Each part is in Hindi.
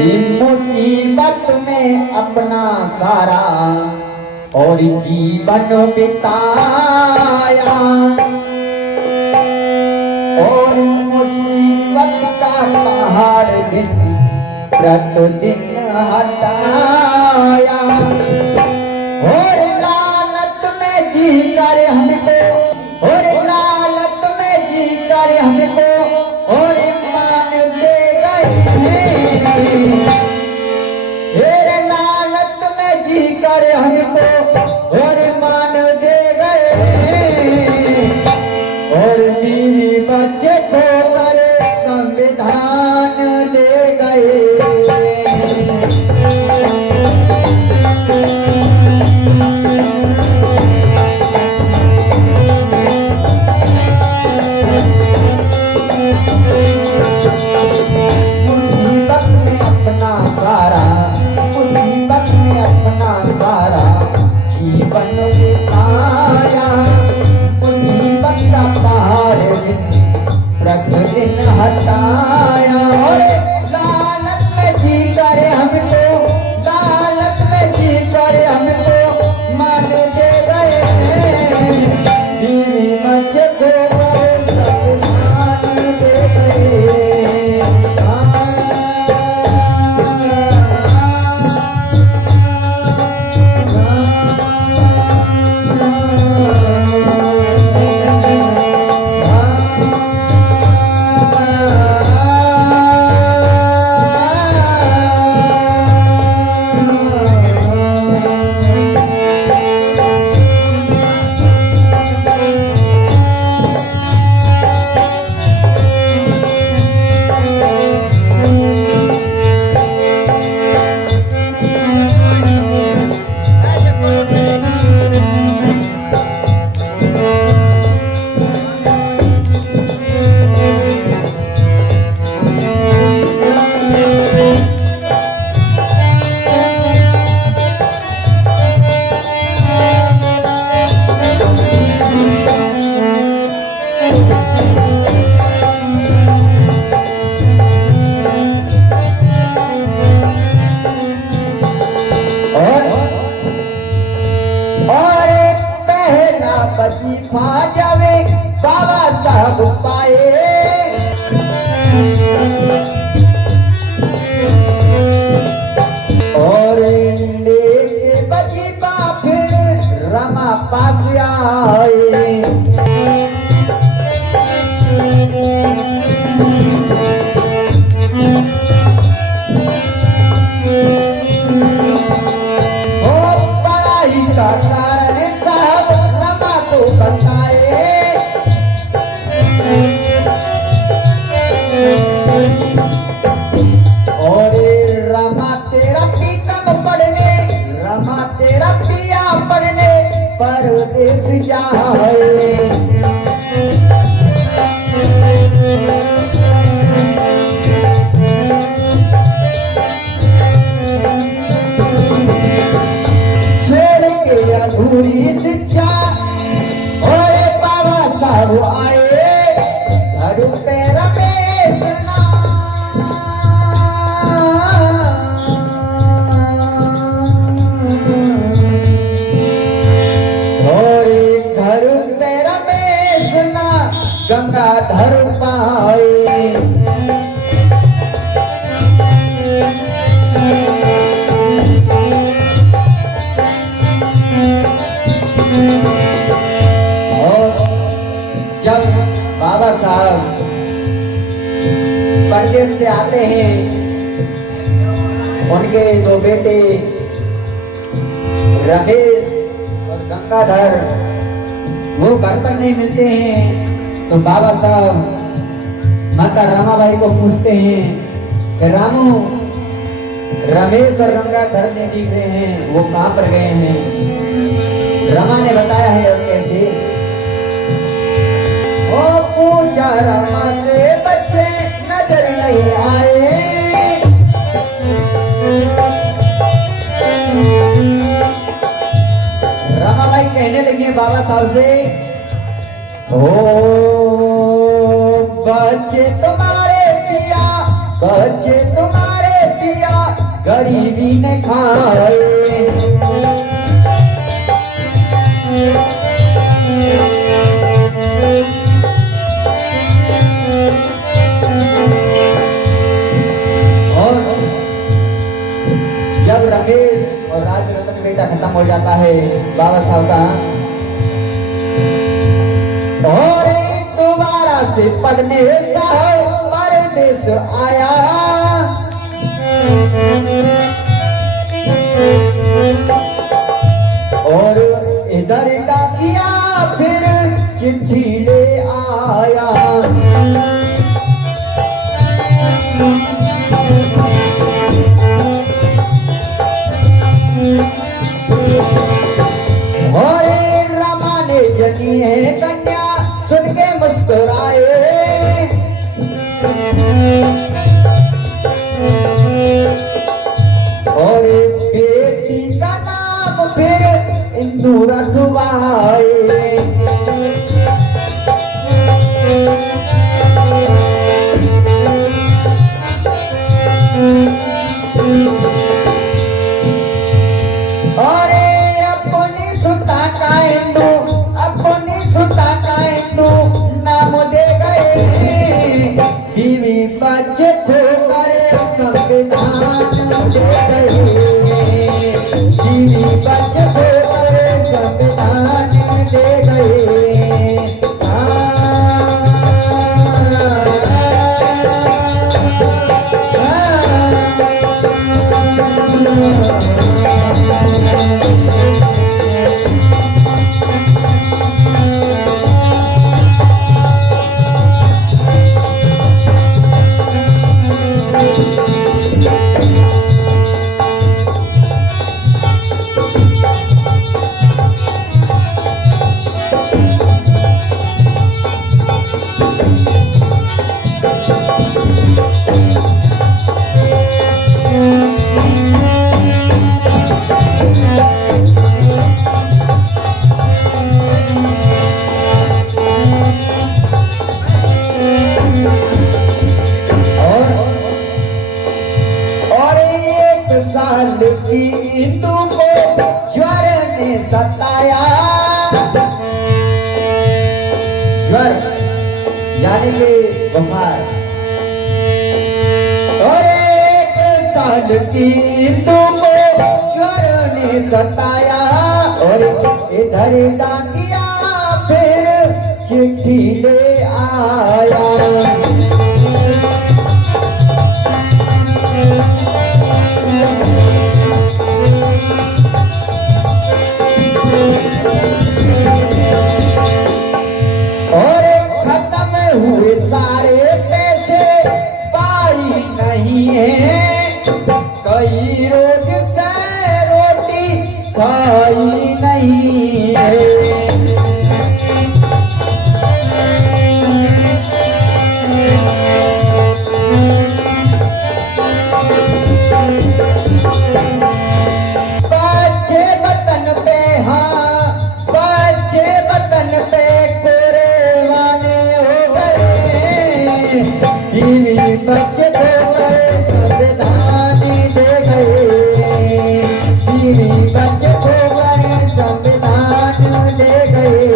मुसीबत में अपना सारा और जीवन बिताया और मुसीबत का पहाड़ दिन प्रतिदिन हटाया और लालच में जी कर हमको और लालच में जी कर हमको और मान दे गए लालच में जी कर हमको और मान दे गए और बीवी बच्चे को कर संविधान दे गए। मुसीबत में अपना सारा जीवन बिताया मुसीबत का पहाड़ दिन प्रतिदिन हटाया और लालच में जी कर हमको लालच में जी कर हमको मान दे गए बीवी बच्चे को संविधान दे गए। वजीफा जावे बाबा साहब पाए और लेके वजीफा फिर रमा पास आए पढ़ाई का कारण साहब रमा को बताए और रमा तेरा प्रीतम पढ़ने रमा तेरा पिया पढ़ने परदेश जाए अधूरी शिक्षा और बाबा साहब आए घर पे रमेश और घर पे रमेश ना गंगाधर पाए बाबा साहब परदेश से आते हैं उनके दो बेटे रमेश और गंगाधर वो घर पर नहीं मिलते हैं तो बाबा साहब माता रमाबाई को पूछते हैं कि रामू रमेश और गंगाधर नहीं दिख रहे हैं वो कहाँ पर गए हैं। रमा ने बताया है और कैसे पूछा रमा से बच्चे नजर नहीं आए रमाबाई कहने लगी बाबा साहब से ओ बच्चे तुम्हारे पिया गरीबी ने खाए। और जब रमेश और राजरत्न बेटा खत्म हो जाता है बाबा साहब का, और दोबारा से पढ़ने साहब परदेश आया। और इधर का किया फिर चिट्ठी ले आया। और रमा ने जनी है कन्या सुन के मुस्कुराए। और बेटी का नाम फिर इंदु रखवाए। और अपनी सुता का इंदु, अपनी सुता का इंदु नाम दे गए। बीवी बच्चे को करे संविधान दे गए। बीवी बच्चे को करे संविधान दे गए। साल की इंदु को ज्वर ने सताया। ज्वर यानी कि बुखार। और एक साल की इंदु को ज्वर ने सताया। और इधर डाकिया फिर चिट्ठी ले आया। और खत्म हुए सारे पैसे पाई नहीं है। कई रोज से रोटी खाई नहीं है। बच्चे वतन पे, हाँ बच्चे वतन पे बच्चे को करे संविधान दे गए। बीवी बच्चे को करे संविधान दे गए।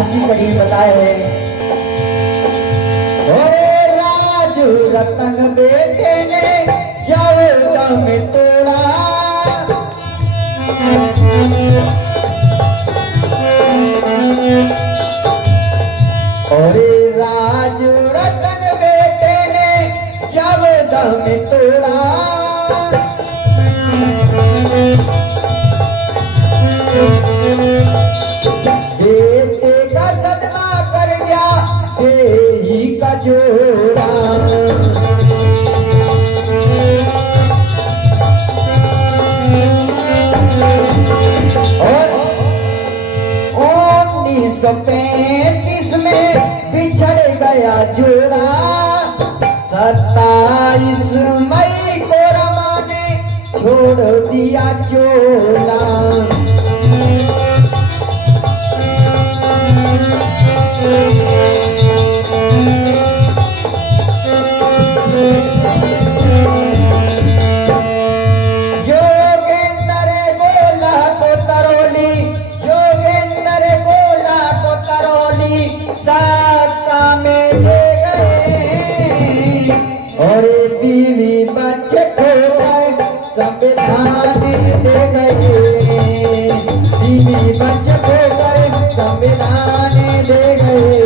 की कड़ी बताए हैं। राजू रतन बेटे ने जब में तोड़ा। और राजू रतन बेटे ने जब में तोड़ा। का जोड़ा। और 1935 में बिछड़ गया गया जोड़ा। 27 मई को रमा ने छोड़ दिया चोला। और बीवी बच्चे खोकर संविधान दे गए। बीवी बच्चे खोकर संविधान दे गए।